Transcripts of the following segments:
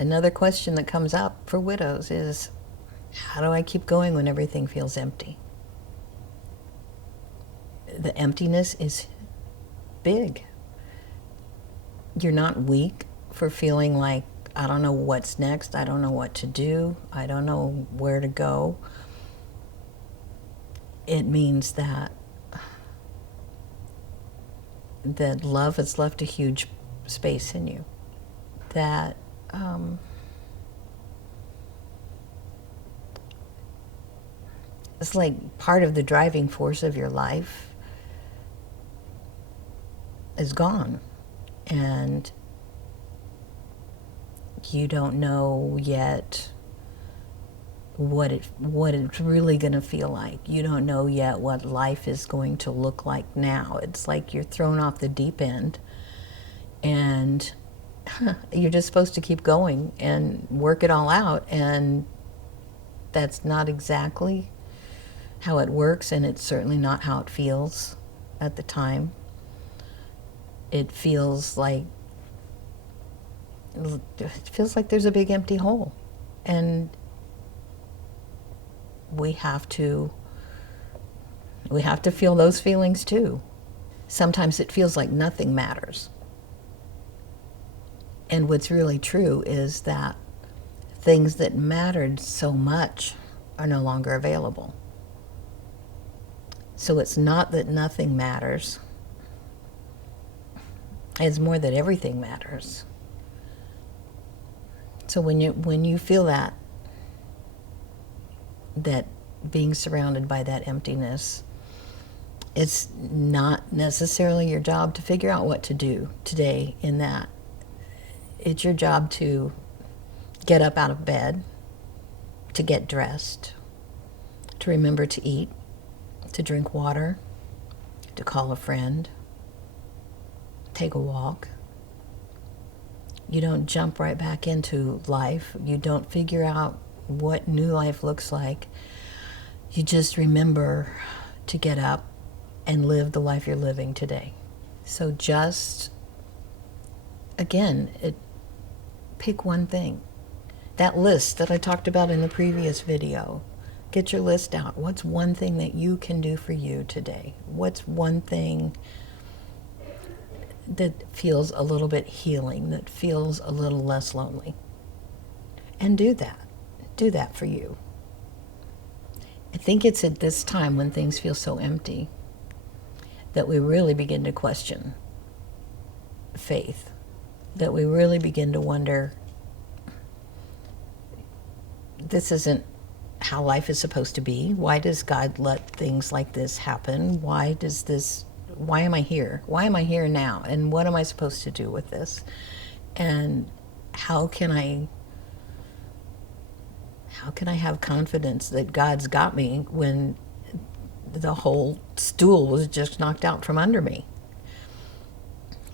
Another question that comes up for widows is, how do I keep going when everything feels empty? The emptiness is big. You're not weak for feeling like, I don't know what's next, I don't know what to do, I don't know where to go. It means that love has left a huge space in you. That it's like part of the driving force of your life is gone. And you don't know yet what it's really going to feel like. You don't know yet what life is going to look like now. It's like you're thrown off the deep end, and you're just supposed to keep going and work it all out, and that's not exactly how it works, and it's certainly not how it feels at the time. It feels like there's a big empty hole, and we have to feel those feelings too. Sometimes it feels like nothing matters. And what's really true is that things that mattered so much are no longer available. So it's not that nothing matters. It's more that everything matters. So when you feel that being surrounded by that emptiness, it's not necessarily your job to figure out what to do today in that. It's your job to get up out of bed, to get dressed, to remember to eat, to drink water, to call a friend, take a walk. You don't jump right back into life. You don't figure out what new life looks like. You just remember to get up and live the life you're living today. So just, again, pick one thing. That list that I talked about in the previous video, get your list out. What's one thing that you can do for you today? What's one thing that feels a little bit healing, that feels a little less lonely? And do that. Do that for you. I think it's at this time when things feel so empty that we really begin to question faith, that we really begin to wonder, this isn't how life is supposed to be. Why does God let things like this happen? Why am I here? Why am I here now? And what am I supposed to do with this? And how can I have confidence that God's got me when the whole stool was just knocked out from under me?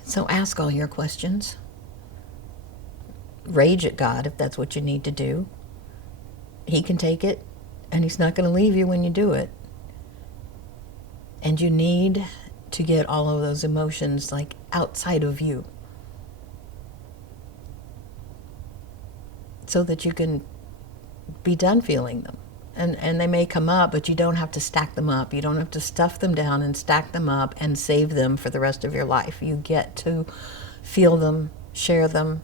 So ask all your questions. Rage at God if that's what you need to do. He can take it, and he's not going to leave you when you do it. And you need to get all of those emotions like outside of you, so that you can be done feeling them. And they may come up, but you don't have to stack them up. You don't have to stuff them down and stack them up and save them for the rest of your life. You get to feel them, share them,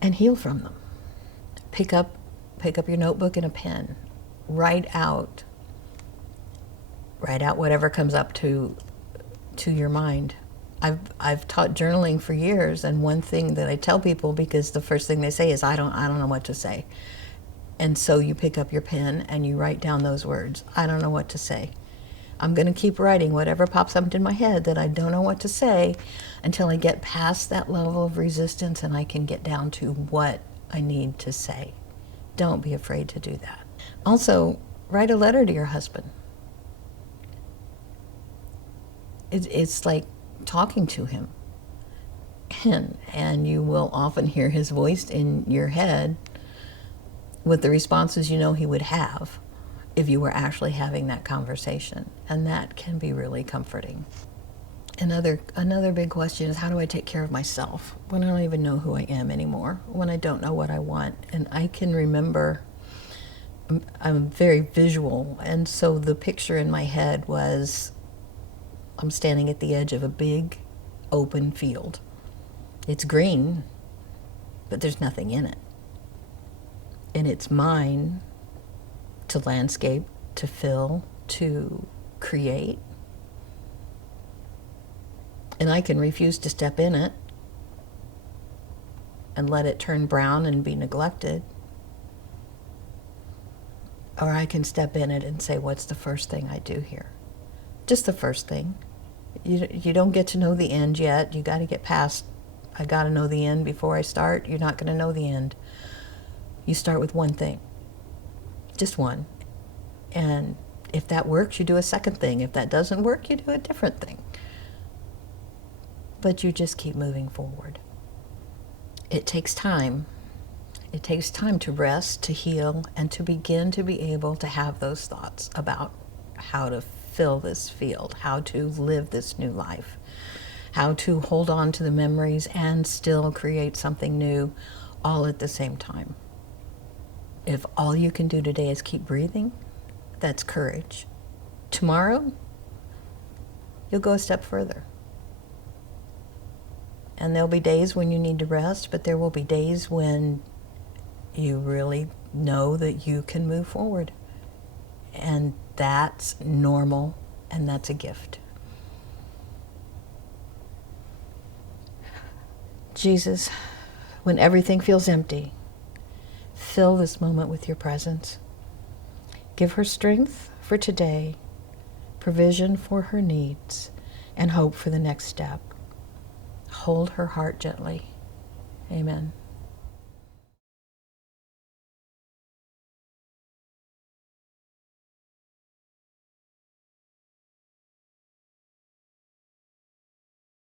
and heal from them. Pick up your notebook and a pen. Write out whatever comes up to your mind. I've taught journaling for years, and one thing that I tell people, because the first thing they say is, I don't know what to say. And so you pick up your pen and you write down those words. I don't know what to say. I'm going to keep writing whatever pops up in my head that I don't know what to say until I get past that level of resistance and I can get down to what I need to say. Don't be afraid to do that. Also, write a letter to your husband. It's like talking to him. And you will often hear his voice in your head with the responses you know he would have if you were actually having that conversation. And that can be really comforting. Another big question is, how do I take care of myself when I don't even know who I am anymore, when I don't know what I want? And I can remember, I'm very visual, and so the picture in my head was I'm standing at the edge of a big open field. It's green, but there's nothing in it. And it's mine to landscape, to fill, to create. And I can refuse to step in it and let it turn brown and be neglected. Or I can step in it and say, what's the first thing I do here? Just the first thing. You don't get to know the end yet. You got to get past, I got to know the end before I start. You're not going to know the end. You start with one thing. Just one. And if that works, you do a second thing. If that doesn't work, you do a different thing. But you just keep moving forward. It takes time. It takes time to rest, to heal, and to begin to be able to have those thoughts about how to fill this field, how to live this new life, how to hold on to the memories and still create something new all at the same time. If all you can do today is keep breathing, that's courage. Tomorrow, you'll go a step further. And there'll be days when you need to rest, but there will be days when you really know that you can move forward. And that's normal, and that's a gift. Jesus, when everything feels empty, fill this moment with your presence. Give her strength for today, provision for her needs, and hope for the next step. Hold her heart gently. Amen.